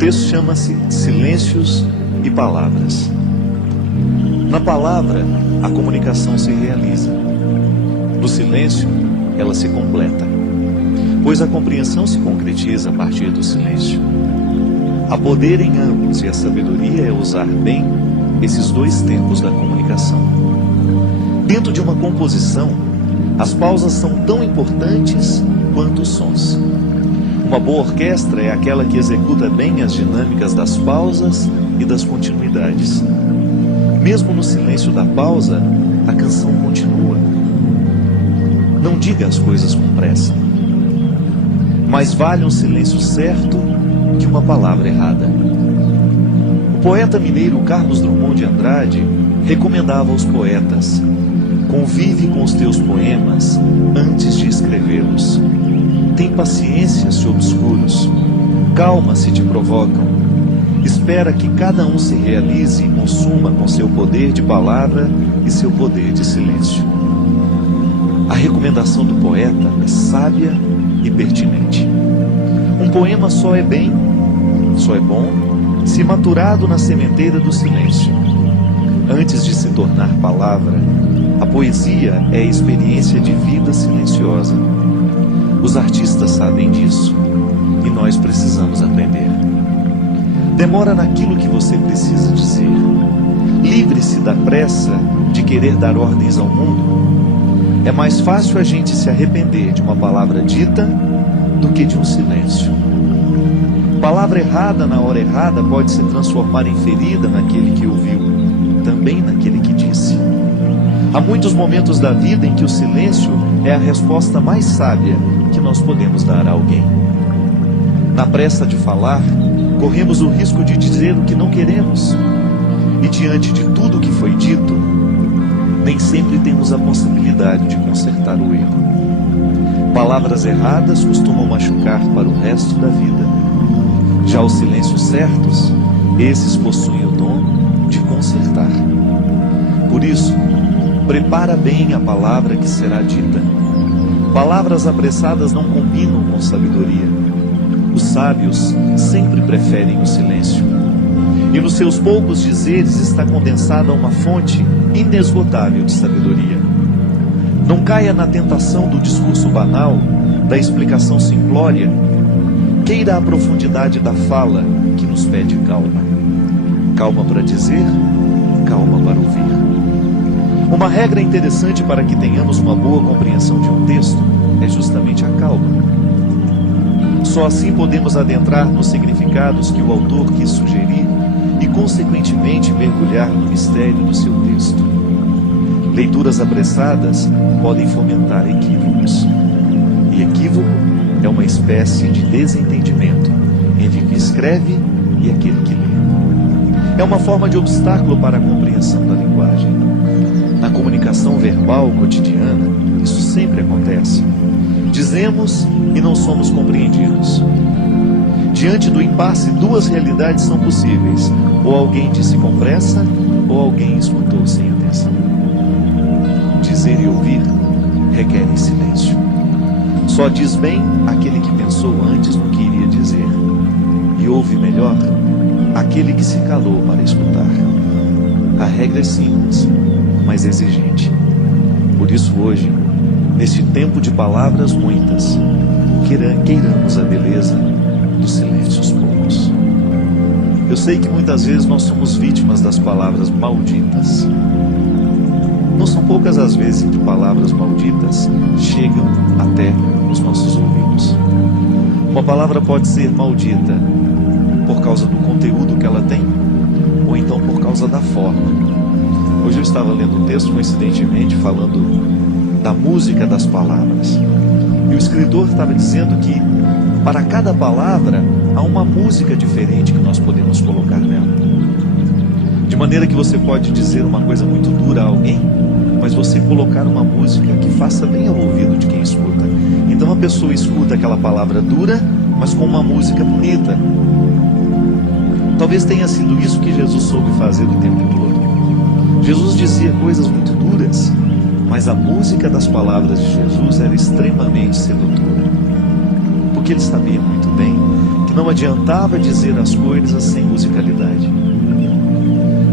texto chama-se Silêncios e Palavras. Na palavra, a comunicação se realiza. No silêncio, ela se completa, pois a compreensão se concretiza a partir do silêncio. Há poder em ambos e a sabedoria é usar bem esses dois tempos da comunicação. Dentro de uma composição, as pausas são tão importantes quanto os sons. Uma boa orquestra é aquela que executa bem as dinâmicas das pausas e das continuidades. Mesmo no silêncio da pausa, a canção continua. Não diga as coisas com pressa. Mais vale um silêncio certo que uma palavra errada. O poeta mineiro Carlos Drummond de Andrade recomendava aos poetas: convive com os teus poemas antes de escrevê-los. Tem paciência se obscuros, calma se te provocam. Espera que cada um se realize e consuma com seu poder de palavra e seu poder de silêncio. A recomendação do poeta é sábia e pertinente. Um poema só é bom, se maturado na sementeira do silêncio. Antes de se tornar palavra, a poesia é a experiência de vida silenciosa. Os artistas sabem disso e nós precisamos aprender. Demora naquilo que você precisa dizer. Livre-se da pressa de querer dar ordens ao mundo. É mais fácil a gente se arrepender de uma palavra dita do que de um silêncio. Palavra errada na hora errada pode se transformar em ferida naquele que ouviu, também naquele que disse. Há muitos momentos da vida em que o silêncio é a resposta mais sábia que nós podemos dar a alguém. Na pressa de falar, corremos o risco de dizer o que não queremos. E diante de tudo o que foi dito, nem sempre temos a possibilidade de consertar o erro. Palavras erradas costumam machucar para o resto da vida. Já os silêncios certos, esses possuem o dom de consertar. Por isso, prepara bem a palavra que será dita. Palavras apressadas não combinam com sabedoria. Os sábios sempre preferem o silêncio. E nos seus poucos dizeres está condensada uma fonte inesgotável de sabedoria. Não caia na tentação do discurso banal, da explicação simplória. Queira a profundidade da fala que nos pede calma. Calma para dizer, calma para ouvir. Uma regra interessante para que tenhamos uma boa compreensão de um texto é justamente a calma. Só assim podemos adentrar nos significados que o autor quis sugerir e, consequentemente, mergulhar no mistério do seu texto. Leituras apressadas podem fomentar equívocos. E equívoco é uma espécie de desentendimento entre o que escreve e aquele que lê. É uma forma de obstáculo para a compreensão da linguagem. Na comunicação verbal cotidiana, isso sempre acontece. Dizemos e não somos compreendidos. Diante do impasse, duas realidades são possíveis: ou alguém disse com pressa, ou alguém escutou sem atenção. Dizer e ouvir requerem silêncio. Só diz bem aquele que pensou antes no que iria dizer, e ouve melhor aquele que se calou para escutar. A regra é simples, mas exigente. Por isso hoje, neste tempo de palavras muitas, queiramos a beleza dos silêncios poucos. Eu sei que muitas vezes nós somos vítimas das palavras malditas. Não são poucas as vezes que palavras malditas chegam até os nossos ouvidos. Uma palavra pode ser maldita por causa do conteúdo que ela tem, ou então por causa da forma. Hoje eu estava lendo um texto, coincidentemente, falando da música das palavras. E o escritor estava dizendo que para cada palavra há uma música diferente que nós podemos colocar nela. De maneira que você pode dizer uma coisa muito dura a alguém, mas você colocar uma música que faça bem ao ouvido de quem escuta. Então a pessoa escuta aquela palavra dura, mas com uma música bonita. Talvez tenha sido isso que Jesus soube fazer o tempo todo. Jesus dizia coisas muito duras, mas a música das palavras de Jesus era extremamente sedutora. Porque ele sabia muito bem que não adiantava dizer as coisas sem musicalidade.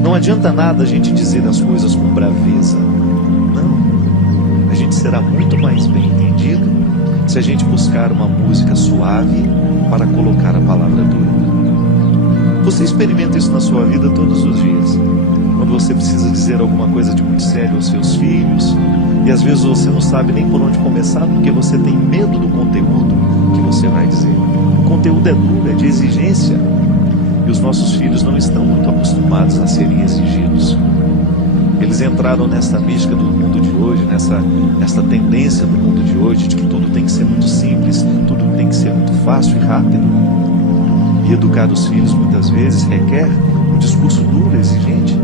Não adianta nada a gente dizer as coisas com braveza. Não. A gente será muito mais bem entendido se a gente buscar uma música suave para colocar a palavra dura. Você experimenta isso na sua vida todos os dias. Quando você precisa dizer alguma coisa de muito sério aos seus filhos, e às vezes você não sabe nem por onde começar, porque você tem medo do conteúdo que você vai dizer. O conteúdo é duro, é de exigência, e os nossos filhos não estão muito acostumados a serem exigidos. Eles entraram nessa mística do mundo de hoje, nessa tendência do mundo de hoje, de que tudo tem que ser muito simples, tudo tem que ser muito fácil e rápido. E educar os filhos muitas vezes requer um discurso duro, exigente.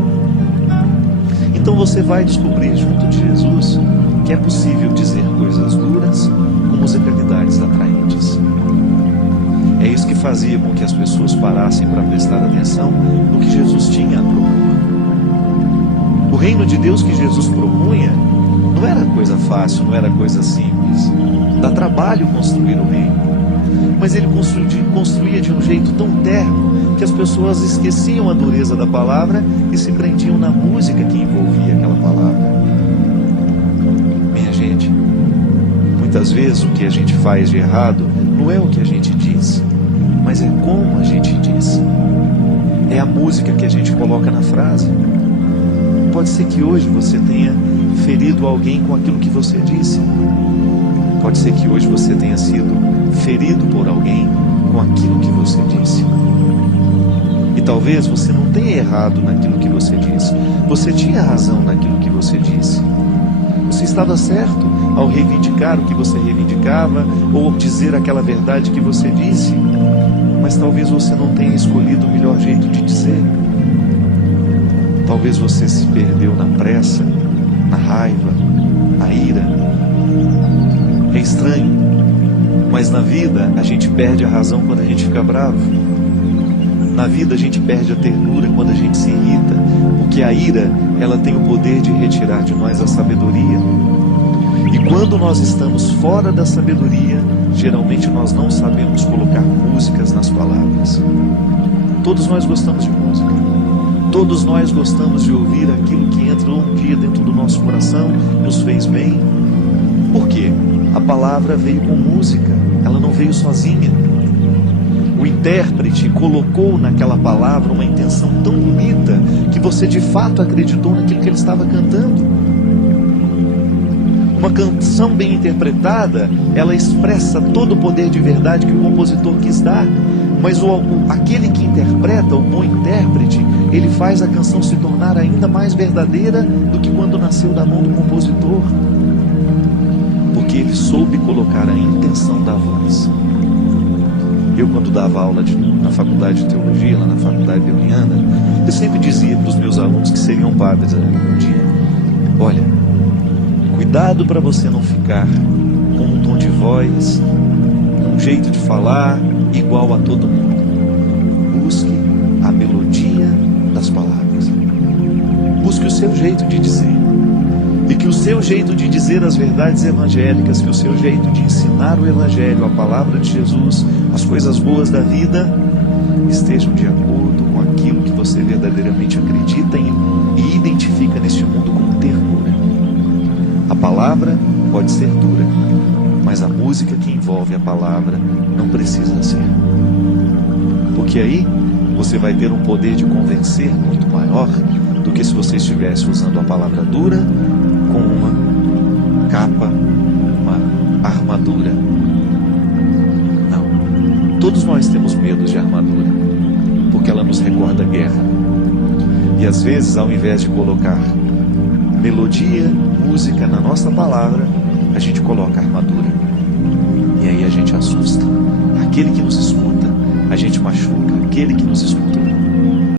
Então você vai descobrir junto de Jesus que é possível dizer coisas duras com musicalidades atraentes. É isso que fazia com que as pessoas parassem para prestar atenção no que Jesus tinha a propor. O reino de Deus que Jesus propunha não era coisa fácil, não era coisa simples. Dá trabalho construir o reino. Mas ele construía de um jeito tão terno que as pessoas esqueciam a dureza da palavra e se prendiam na música que envolvia aquela palavra. Minha gente, muitas vezes o que a gente faz de errado não é o que a gente diz, mas é como a gente diz. É a música que a gente coloca na frase. Pode ser que hoje você tenha ferido alguém com aquilo que você disse. Pode ser que hoje você tenha sido ferido por alguém com aquilo que você disse. E talvez você não tenha errado naquilo que você disse. Você tinha razão naquilo que você disse. Você estava certo ao reivindicar o que você reivindicava ou ao dizer aquela verdade que você disse. Mas talvez você não tenha escolhido o melhor jeito de dizer. Talvez você se perdeu na pressa, na raiva, na ira. É estranho, mas na vida a gente perde a razão quando a gente fica bravo. Na vida a gente perde a ternura quando a gente se irrita, porque a ira, ela tem o poder de retirar de nós a sabedoria. E quando nós estamos fora da sabedoria, geralmente nós não sabemos colocar músicas nas palavras. Todos nós gostamos de música. Todos nós gostamos de ouvir aquilo que entrou um dia dentro do nosso coração, nos fez bem. Por quê? A palavra veio com música, ela não veio sozinha. O intérprete colocou naquela palavra uma intenção tão bonita que você de fato acreditou naquilo que ele estava cantando. Uma canção bem interpretada, ela expressa todo o poder de verdade que o compositor quis dar. Mas aquele que interpreta, o bom intérprete, ele faz a canção se tornar ainda mais verdadeira do que quando nasceu da mão do compositor. Porque ele soube colocar a intenção da voz. Eu, quando dava aula na faculdade de teologia, lá na faculdade de Beuniana, eu sempre dizia para os meus alunos que seriam padres um dia: olha, cuidado para você não ficar com um tom de voz, um jeito de falar igual a todo mundo. Busque a melodia das palavras. Busque o seu jeito de dizer. E que o seu jeito de dizer as verdades evangélicas, que o seu jeito de ensinar o evangelho, a palavra de Jesus, as coisas boas da vida, estejam de acordo com aquilo que você verdadeiramente acredita e identifica neste mundo como ternura. A palavra pode ser dura, mas a música que envolve a palavra não precisa ser. Porque aí você vai ter um poder de convencer muito maior do que se você estivesse usando a palavra dura com uma capa, uma armadura. Não. Todos nós temos medo de armadura, porque ela nos recorda a guerra. E às vezes, ao invés de colocar melodia, música na nossa palavra, a gente coloca armadura. E aí a gente assusta aquele que nos escuta, a gente machuca aquele que nos escuta.